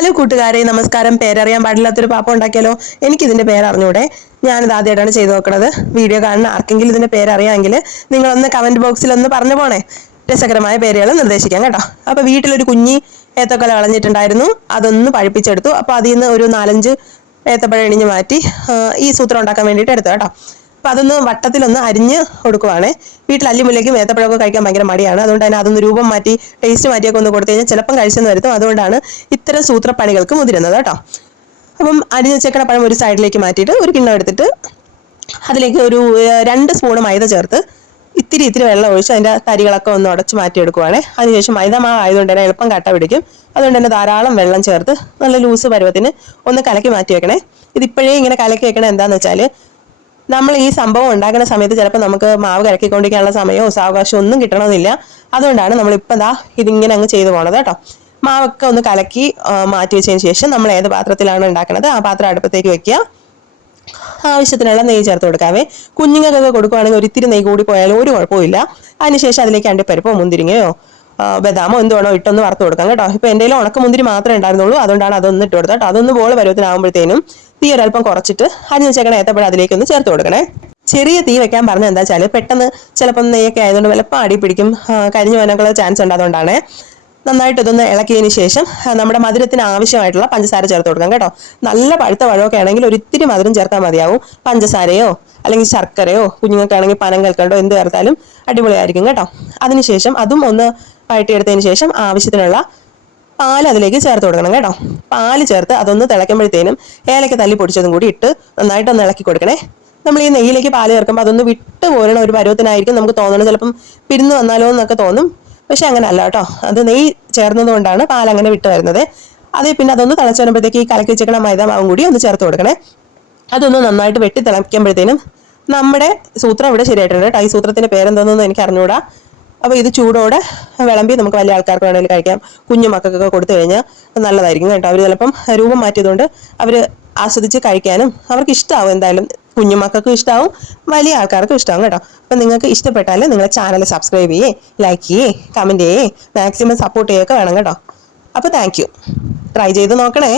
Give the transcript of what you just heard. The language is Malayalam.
ഹലോ കൂട്ടുകാരെ. നമസ്കാരം. പേരറിയാൻ പാടില്ലാത്തൊരു പാപ്പ ഉണ്ടാക്കിയാലോ? എനിക്കിതിന്റെ പേര് അറിഞ്ഞൂടെ ഞാനിത് ആദ്യമായിട്ടാണ് ചെയ്തു നോക്കണത്. വീഡിയോ കാണുന്ന ആർക്കെങ്കിലും ഇതിന്റെ പേരറിയാമെങ്കിൽ നിങ്ങളൊന്ന് കമന്റ് ബോക്സിൽ ഒന്ന് പറഞ്ഞു പോണേ. രസകരമായ പേരുകൾ നിർദ്ദേശിക്കാം കേട്ടോ. അപ്പൊ വീട്ടിലൊരു കുഞ്ഞി ഏത്തക്കൊല കളഞ്ഞിട്ടുണ്ടായിരുന്നു അതൊന്ന് പഴിപ്പിച്ചെടുത്തു. അപ്പൊ അതിൽ നിന്ന് ഒരു നാലഞ്ച് ഏത്തപ്പഴം ഇണിഞ്ഞ് മാറ്റി ഈ സൂത്രം ഉണ്ടാക്കാൻ വേണ്ടിയിട്ട് എടുത്തു കേട്ടോ. അപ്പൊ അതൊന്ന് വട്ടത്തിലൊന്ന് അരിഞ്ഞ് കൊടുക്കുവാണേ. വീട്ടിൽ അല്ലിമുല്ലേക്കും ഏത്തപ്പഴമൊക്കെ കഴിക്കാൻ ഭയങ്കര മടിയാണ്. അതുകൊണ്ട് തന്നെ അതൊന്ന് രൂപം മാറ്റി ടേസ്റ്റ് മാറ്റിയൊക്കെ ഒന്ന് കൊടുത്തു കഴിഞ്ഞാൽ ചിലപ്പം കഴിച്ചെന്ന് വരുത്തും. അതുകൊണ്ടാണ് ഇത്തരം സൂത്രപ്പണികൾക്ക് മുതിരുന്നത് കേട്ടോ. അപ്പം അരിഞ്ഞ വെച്ചേക്കണ പഴം ഒരു സൈഡിലേക്ക് മാറ്റിയിട്ട് ഒരു കിണ്ണം എടുത്തിട്ട് അതിലേക്ക് ഒരു രണ്ട് സ്പൂൺ മൈദ ചേർത്ത് ഇത്തിരി ഇത്തിരി വെള്ളം ഒഴിച്ച് അതിന്റെ തരികളൊക്കെ ഒന്ന് ഉടച്ച് മാറ്റിയെടുക്കുവാണേ. അതിനുശേഷം മൈദ മാവ് ആയതുകൊണ്ട് തന്നെ എളുപ്പം കട്ട പിടിക്കും. അതുകൊണ്ട് തന്നെ ധാരാളം വെള്ളം ചേർത്ത് നല്ല ലൂസ് പരുവത്തിന് ഒന്ന് കലക്കി മാറ്റി വെക്കണേ. ഇതിപ്പോഴേ ഇങ്ങനെ കലക്കി വെക്കണേ എന്താണെന്ന് വെച്ചാൽ നമ്മൾ ഈ സംഭവം ഉണ്ടാക്കുന്ന സമയത്ത് ചിലപ്പോൾ നമുക്ക് മാവ് കലക്കിക്കൊണ്ടിരിക്കാനുള്ള സമയമോ സാവകാശമോ ഒന്നും കിട്ടണമെന്നില്ല. അതുകൊണ്ടാണ് നമ്മളിപ്പോൾ ദാ ഇതിങ്ങനെ അങ്ങ് ചെയ്തു പോണത് കേട്ടോ. മാവൊക്കെ ഒന്ന് കലക്കി മാറ്റി വെച്ചതിന് ശേഷം നമ്മൾ ഏത് പാത്രത്തിലാണ് ഉണ്ടാക്കുന്നത് ആ പാത്രം അടുപ്പത്തേക്ക് വെക്കുക. ആവശ്യത്തിനുള്ള നെയ്യ് ചേർത്ത് കൊടുക്കാവേ. കുഞ്ഞുങ്ങൾക്കൊക്കെ കൊടുക്കുവാണെങ്കിൽ ഒരിത്തിരി നെയ്യ് കൂടി പോയാലും ഒരു കുഴപ്പമില്ല അതിനുശേഷം അതിലേക്ക് അണ്ടിപ്പരിപ്പോ മുന്തിരിങ്ങയോ ബദാമോ എന്ത് വേണോ ഇട്ടൊന്ന് വറുത്ത് കൊടുക്കാം കേട്ടോ. ഇപ്പൊ എന്റെ ഉണക്കമുന്തിരി ഉണക്ക മുന്തിരി മാത്രമേ ഉണ്ടായിരുന്നുള്ളൂ. അതുകൊണ്ടാണ് അതൊന്ന് ഇട്ട് കൊടുത്തത് അതൊന്ന് ബോൾ പരുവത്തിനാകുമ്പോഴത്തേനും തീ ഒരല്പം കുറച്ചിട്ട് അരിഞ്ഞ് വെച്ചേക്കണ ഏത്തപ്പഴം അതിലേക്ക് ഒന്ന് ചേർത്ത് കൊടുക്കണേ. ചെറിയ തീ വെക്കാൻ പറഞ്ഞ എന്താ വെച്ചാൽ പെട്ടെന്ന് ചിലപ്പം നെയ്യൊക്കെ ആയതുകൊണ്ട് വലപ്പം അടി പിടിക്കും. കരിഞ്ഞു പോകാനൊക്കെ ചാൻസ് ഉണ്ട്. അതുകൊണ്ടാണ് നന്നായിട്ട് ഇതൊന്ന് ഇളക്കിയതിന് ശേഷം നമ്മുടെ മധുരത്തിന് ആവശ്യമായിട്ടുള്ള പഞ്ചസാര ചേർത്ത് കൊടുക്കാം കേട്ടോ. നല്ല പഴുത്ത പഴമൊക്കെ ആണെങ്കിൽ ഒരിത്തിരി മധുരം ചേർത്താൽ മതിയാവും. പഞ്ചസാരയോ അല്ലെങ്കിൽ ശർക്കരയോ കുഞ്ഞുങ്ങൾക്കാണെങ്കിൽ പനം കൽക്കണ്ടോ എന്ത് ചേർത്താലും അടിപൊളിയായിരിക്കും കേട്ടോ. അതിനുശേഷം അതും ഒന്ന് വഴറ്റിയെടുത്തതിന് ശേഷം ആവശ്യത്തിനുള്ള പാൽ അതിലേക്ക് ചേർത്ത് കൊടുക്കണം കേട്ടോ. പാൽ ചേർത്ത് അതൊന്ന് തിളയ്ക്കുമ്പോഴത്തേനും ഏലക്ക തല്ലി പൊടിച്ചതും കൂടി ഇട്ട് നന്നായിട്ട് ഒന്ന് ഇളക്കി കൊടുക്കണേ. നമ്മൾ ഈ നെയ്യിലേക്ക് പാൽ ചേർക്കുമ്പോൾ അതൊന്ന് വിട്ട് പോരണ ഒരു പരുവത്തിനായിരിക്കും നമുക്ക് തോന്നണം ചിലപ്പം പിരിന്ന് വന്നാലോ എന്നൊക്കെ തോന്നും. പക്ഷെ അങ്ങനെ അല്ല കേട്ടോ. അത് നെയ്യ് ചേർന്നതുകൊണ്ടാണ് പാൽ അങ്ങനെ വിട്ട് വരുന്നത്. അതേ പിന്നെ അതൊന്ന് തിളച്ച് വരുമ്പോഴത്തേക്ക് ഈ കലക്കി വെച്ചേക്കണ മൈദ മാവും കൂടി ഒന്ന് ചേർത്ത് കൊടുക്കണേ. അതൊന്ന് നന്നായിട്ട് വെട്ടി തിളയ്ക്കുമ്പോഴത്തേനും നമ്മുടെ സൂത്രം ഇവിടെ ശരിയായിട്ടുണ്ട് കേട്ടോ. ഈ സൂത്രത്തിന്റെ പേരെന്തോന്നൊന്നും എനിക്ക് അറിഞ്ഞുകൂടാ അപ്പോൾ ഇത് ചൂടോടെ വിളമ്പി നമുക്ക് വലിയ ആൾക്കാർക്ക് വേണമെങ്കിൽ കഴിക്കാം. കുഞ്ഞു മക്കൾക്കൊക്കെ കൊടുത്തു കഴിഞ്ഞാൽ നല്ലതായിരിക്കും കേട്ടോ. അവർ ചിലപ്പം രൂപം മാറ്റിയതുകൊണ്ട് അവർ ആസ്വദിച്ച് കഴിക്കാനും അവർക്ക് ഇഷ്ടമാവും എന്തായാലും. കുഞ്ഞു മക്കൾക്കും ഇഷ്ടമാവും വലിയ ആൾക്കാർക്കും ഇഷ്ടമാവും കേട്ടോ. അപ്പം നിങ്ങൾക്ക് ഇഷ്ടപ്പെട്ടാൽ നിങ്ങളെ ചാനൽ സബ്സ്ക്രൈബ് ചെയ്യേ ലൈക്ക് ചെയ്യേ കമന്റ് ചെയ്യേ മാക്സിമം സപ്പോർട്ട് ചെയ്യുകയൊക്കെ വേണം കേട്ടോ. അപ്പോൾ താങ്ക് ട്രൈ ചെയ്ത് നോക്കണേ.